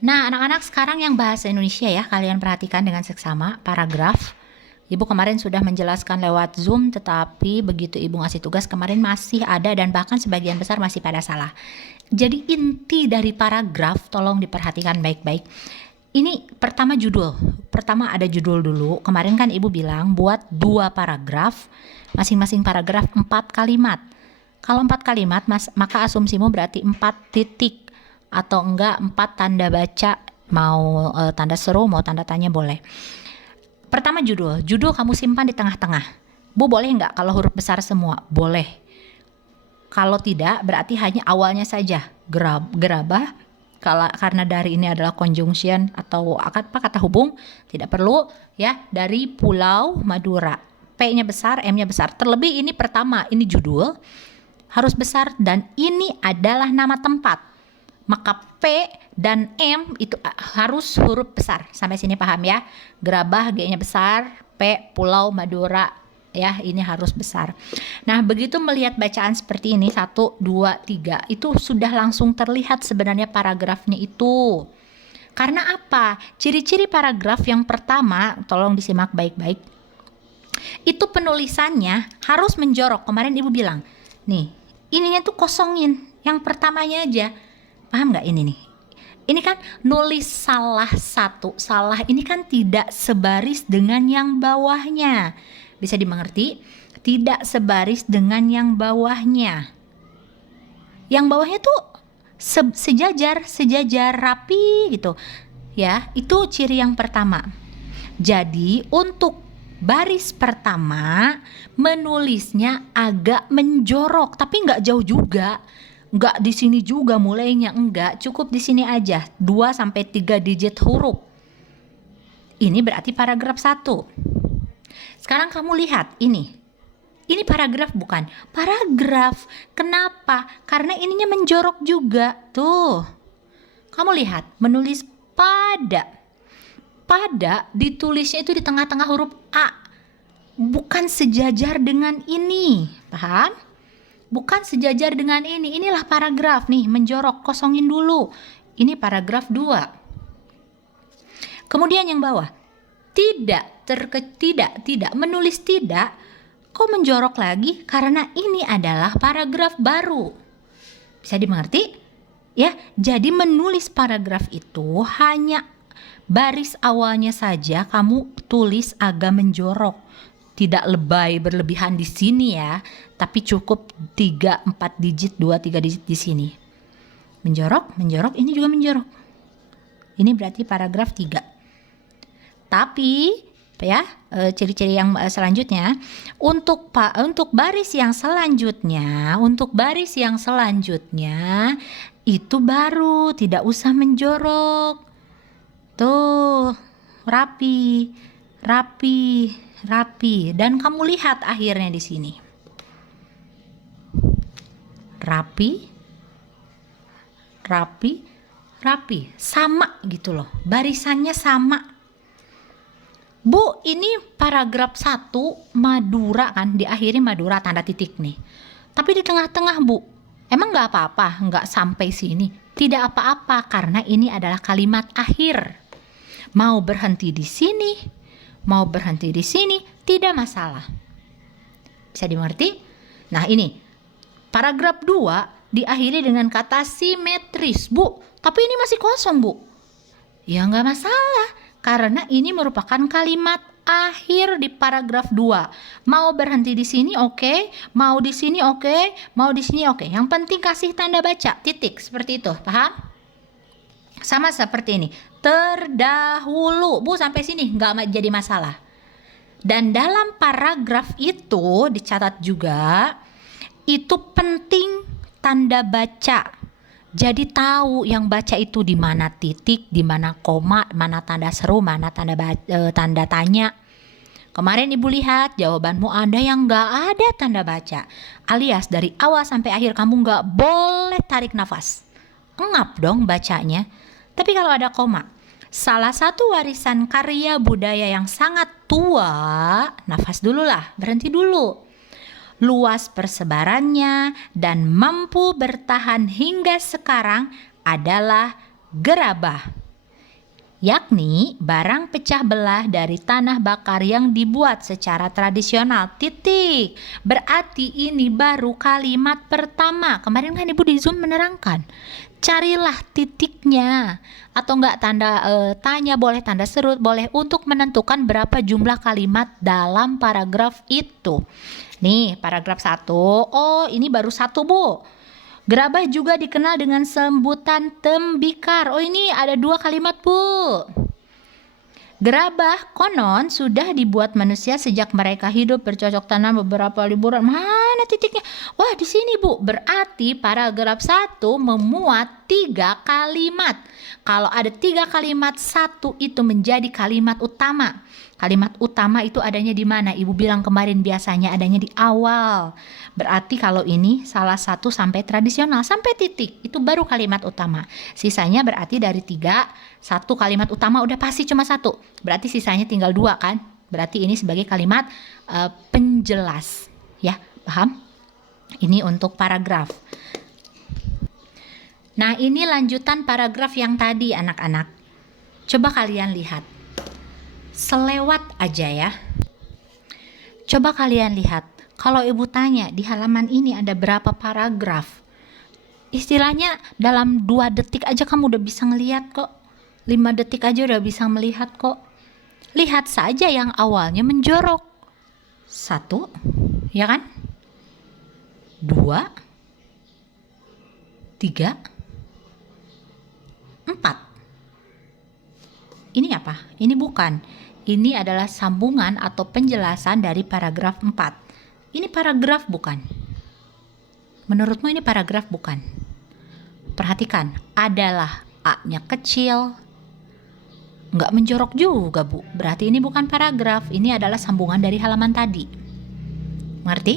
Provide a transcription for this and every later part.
Nah, anak-anak sekarang yang bahasa Indonesia ya, kalian perhatikan dengan seksama paragraf. Ibu kemarin sudah menjelaskan lewat Zoom, tetapi begitu Ibu ngasih tugas kemarin masih ada dan bahkan sebagian besar masih pada salah. Jadi inti dari paragraf, tolong diperhatikan baik-baik. Ini pertama judul. Pertama ada judul dulu. Kemarin kan Ibu bilang buat 2 paragraf, masing-masing paragraf 4 kalimat. Kalau 4 kalimat, maka asumsimu berarti 4 titik atau enggak 4 tanda baca, mau tanda seru, mau tanda tanya boleh. Pertama judul kamu simpan di tengah-tengah. Bu, boleh nggak kalau huruf besar semua? Boleh. Kalau tidak, berarti hanya awalnya saja. Gerabah, karena dari ini adalah conjunction atau kata hubung, tidak perlu ya. Dari Pulau Madura. P-nya besar, M-nya besar. Terlebih ini pertama, ini judul, harus besar dan ini adalah nama tempat. Maka P dan M itu harus huruf besar. Sampai sini paham ya? Gerabah G-nya besar, P Pulau Madura ya, ini harus besar. Nah, begitu melihat bacaan seperti ini 1, 2, 3 itu sudah langsung terlihat sebenarnya paragrafnya itu. Karena apa? Ciri-ciri paragraf yang pertama, tolong disimak baik-baik. Itu penulisannya harus menjorok. Kemarin Ibu bilang, nih, ininya tuh kosongin. Yang pertamanya aja. Paham nggak ini nih? Ini kan nulis salah satu, salah ini kan tidak sebaris dengan yang bawahnya. Bisa dimengerti? Tidak sebaris dengan yang bawahnya. Yang bawahnya tuh sejajar rapi gitu. Ya, itu ciri yang pertama. Jadi untuk baris pertama menulisnya agak menjorok, tapi nggak jauh juga. Enggak di sini juga mulainya, enggak, cukup di sini aja 2 sampai 3 digit huruf. Ini berarti paragraf 1. Sekarang kamu lihat ini. Ini paragraf bukan? Paragraf. Kenapa? Karena ininya menjorok juga. Tuh. Kamu lihat, menulis pada. Pada ditulisnya itu di tengah-tengah huruf A. Bukan sejajar dengan ini. Paham? Bukan sejajar dengan ini. Inilah paragraf nih, menjorok, kosongin dulu. Ini paragraf 2. Kemudian yang bawah. Tidak, menulis tidak. Kok menjorok lagi? Karena ini adalah paragraf baru. Bisa dimengerti? Ya, jadi menulis paragraf itu hanya baris awalnya saja kamu tulis agak menjorok. Tidak lebay berlebihan di sini ya, tapi cukup 3-4 digit, 2-3 digit di sini. Menjorok, ini juga menjorok. Ini berarti paragraf 3. Tapi ya, ciri-ciri yang selanjutnya untuk baris yang selanjutnya, itu baru tidak usah menjorok. Tuh, rapi. Dan kamu lihat akhirnya di sini. Rapi. Sama gitu loh. Barisannya sama. Bu, ini paragraf 1 Madura kan, diakhiri Madura tanda titik nih. Tapi di tengah-tengah, Bu. Emang nggak apa-apa, nggak sampai sini? Tidak apa-apa, karena ini adalah kalimat akhir. Mau berhenti di sini, mau berhenti di sini, tidak masalah. Bisa dimengerti? Nah, ini paragraf 2 diakhiri dengan kata simetris. Bu, tapi ini masih kosong, Bu. Ya nggak masalah, karena ini merupakan kalimat akhir di paragraf 2. Mau berhenti di sini oke, mau di sini oke, mau di sini oke. Yang penting kasih tanda baca, titik, seperti itu, paham? Sama seperti ini. Terdahulu, Bu, sampai sini nggak jadi masalah. Dan dalam paragraf itu dicatat juga, itu penting tanda baca. Jadi tahu yang baca itu di mana titik, di mana koma, mana tanda seru, mana tanda tanya. Kemarin Ibu lihat jawabanmu ada yang nggak ada tanda baca. Alias dari awal sampai akhir kamu nggak boleh tarik nafas. Engap dong bacanya. Tapi kalau ada koma, salah satu warisan karya budaya yang sangat tua, nafas dulu lah, berhenti dulu. Luas persebarannya dan mampu bertahan hingga sekarang adalah gerabah. yakni barang pecah belah dari tanah bakar yang dibuat secara tradisional. Titik. Berarti ini baru kalimat pertama. Kemarin kan Ibu di Zoom menerangkan. Carilah titiknya, atau enggak tanda tanya boleh, tanda serut boleh, untuk menentukan berapa jumlah kalimat dalam paragraf itu. Nih, paragraf 1. Oh, ini baru 1, Bu. Gerabah juga dikenal dengan sebutan tembikar. Oh, ini ada 2 kalimat, Bu. Gerabah konon sudah dibuat manusia sejak mereka hidup bercocok tanam beberapa liburan. Mana titiknya? Wah, di sini, Bu. Berarti paragraf 1 memuat 3 kalimat. Kalau ada 3 kalimat, 1 itu menjadi kalimat utama. Kalimat utama itu adanya di mana? Ibu bilang kemarin biasanya adanya di awal. Berarti kalau ini salah satu sampai tradisional, sampai titik, itu baru kalimat utama. Sisanya berarti dari 3, 1 kalimat utama udah pasti cuma 1. Berarti sisanya tinggal 2 kan? Berarti ini sebagai kalimat penjelas. Ya, paham? Ini untuk paragraf. Nah, ini lanjutan paragraf yang tadi, anak-anak. Coba kalian lihat. Selewat aja ya. Coba kalian lihat. Kalau Ibu tanya di halaman ini ada berapa paragraf? Istilahnya dalam 2 detik aja kamu udah bisa ngelihat kok. 5 detik aja udah bisa melihat kok. Lihat saja yang awalnya menjorok. 1, ya kan? 2, 3, 4. Ini apa? Ini bukan. Ini adalah sambungan atau penjelasan dari paragraf 4. Ini paragraf bukan? Menurutmu ini paragraf bukan? Perhatikan, adalah A-nya kecil. Nggak menjorok juga, Bu. Berarti ini bukan paragraf. Ini adalah sambungan dari halaman tadi. Ngerti?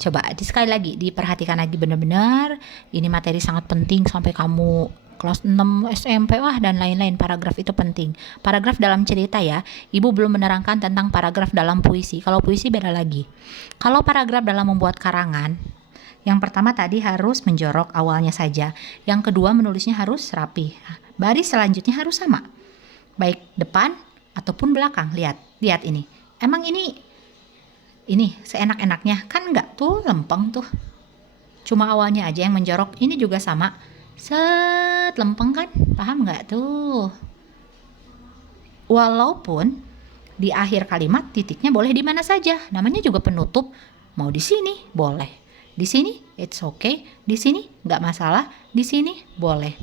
Coba sekali lagi diperhatikan lagi benar-benar. Ini materi sangat penting sampai kamu kelas 6 SMP dan lain-lain. Paragraf itu penting. Paragraf dalam cerita ya. Ibu belum menerangkan tentang paragraf dalam puisi. Kalau puisi beda lagi. Kalau paragraf dalam membuat karangan, yang pertama tadi harus menjorok awalnya saja. Yang kedua menulisnya harus rapi. Baris selanjutnya harus sama. Baik depan ataupun belakang. Lihat ini. Emang ini seenak-enaknya? Kan enggak tuh, lempeng tuh. Cuma awalnya aja yang menjorok. Ini juga sama. Set, lempeng kan? Paham nggak tuh? Walaupun di akhir kalimat titiknya boleh di mana saja. Namanya juga penutup. Mau di sini boleh. Di sini it's okay. Di sini nggak masalah. Di sini boleh.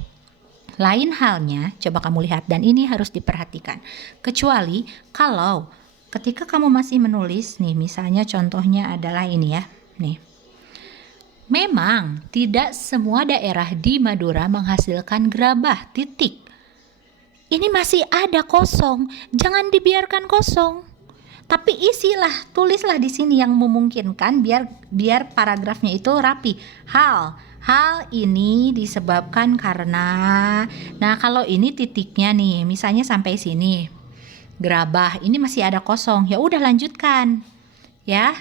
Lain halnya, coba kamu lihat, dan ini harus diperhatikan. Kecuali kalau ketika kamu masih menulis, nih misalnya contohnya adalah ini ya. Nih. Memang tidak semua daerah di Madura menghasilkan gerabah, titik. Ini masih ada kosong, jangan dibiarkan kosong. Tapi isilah, tulislah di sini yang memungkinkan biar paragrafnya itu rapi. Hal ini disebabkan karena, nah kalau ini titiknya nih, misalnya sampai sini. Gerabah, ini masih ada kosong. Ya udah lanjutkan. Ya.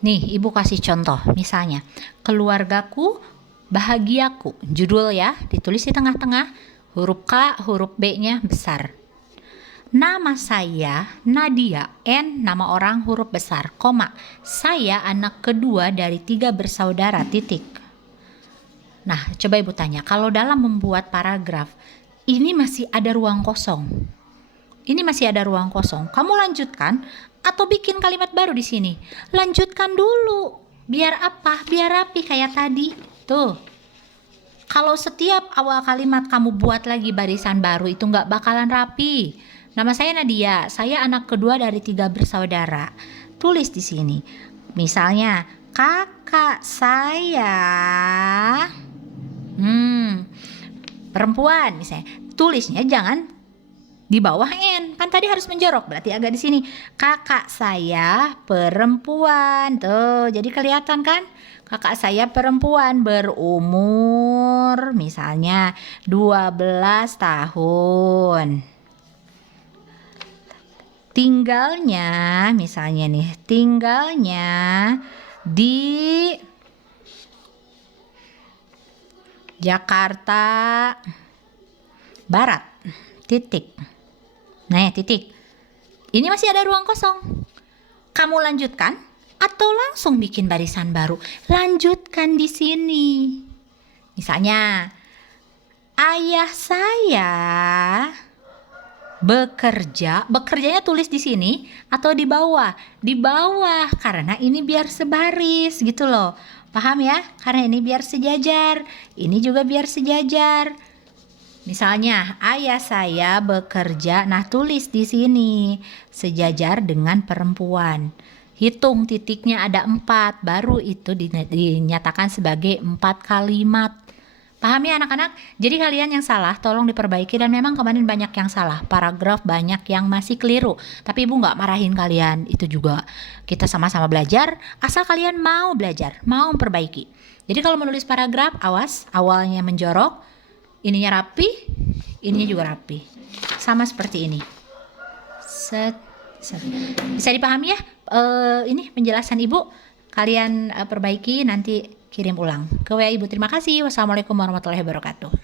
Nih, Ibu kasih contoh, misalnya, keluargaku, bahagiaku, judul ya, ditulis di tengah-tengah, huruf K, huruf B-nya besar. Nama saya Nadia, N nama orang huruf besar, koma, saya anak kedua dari 3 bersaudara, titik. Nah, coba Ibu tanya, kalau dalam membuat paragraf, ini masih ada ruang kosong. Ini masih ada ruang kosong. Kamu lanjutkan atau bikin kalimat baru di sini? Lanjutkan dulu. Biar apa? Biar rapi kayak tadi. Tuh. Kalau setiap awal kalimat kamu buat lagi barisan baru, itu nggak bakalan rapi. Nama saya Nadia. Saya anak kedua dari 3 bersaudara. Tulis di sini. Misalnya, kakak saya perempuan misalnya. Tulisnya jangan di bawah N, kan tadi harus menjorok, berarti agak di sini. Kakak saya perempuan, tuh jadi kelihatan kan? Kakak saya perempuan berumur misalnya 12 tahun. Tinggalnya misalnya nih, tinggalnya di Jakarta Barat. titik. Nah, titik. Ini masih ada ruang kosong. Kamu lanjutkan atau langsung bikin barisan baru? Lanjutkan di sini. Misalnya, ayah saya bekerja. Bekerjanya tulis di sini atau di bawah? Di bawah, karena ini biar sebaris gitu loh. Paham ya? Karena ini biar sejajar. Ini juga biar sejajar. Misalnya, ayah saya bekerja, nah tulis di sini, sejajar dengan perempuan. Hitung titiknya ada 4, baru itu dinyatakan sebagai 4 kalimat. Paham ya anak-anak? Jadi kalian yang salah tolong diperbaiki, dan memang kemarin banyak yang salah. Paragraf banyak yang masih keliru. Tapi ibu gak marahin kalian, itu juga kita sama-sama belajar, asal kalian mau belajar, mau memperbaiki. Jadi kalau menulis paragraf, awas, awalnya menjorok, ininya rapi, ininya juga rapi. Sama seperti ini. Set. Bisa dipahami ya? Ini penjelasan ibu. Kalian perbaiki, nanti kirim ulang ke WA ibu. Terima kasih. Wassalamualaikum warahmatullahi wabarakatuh.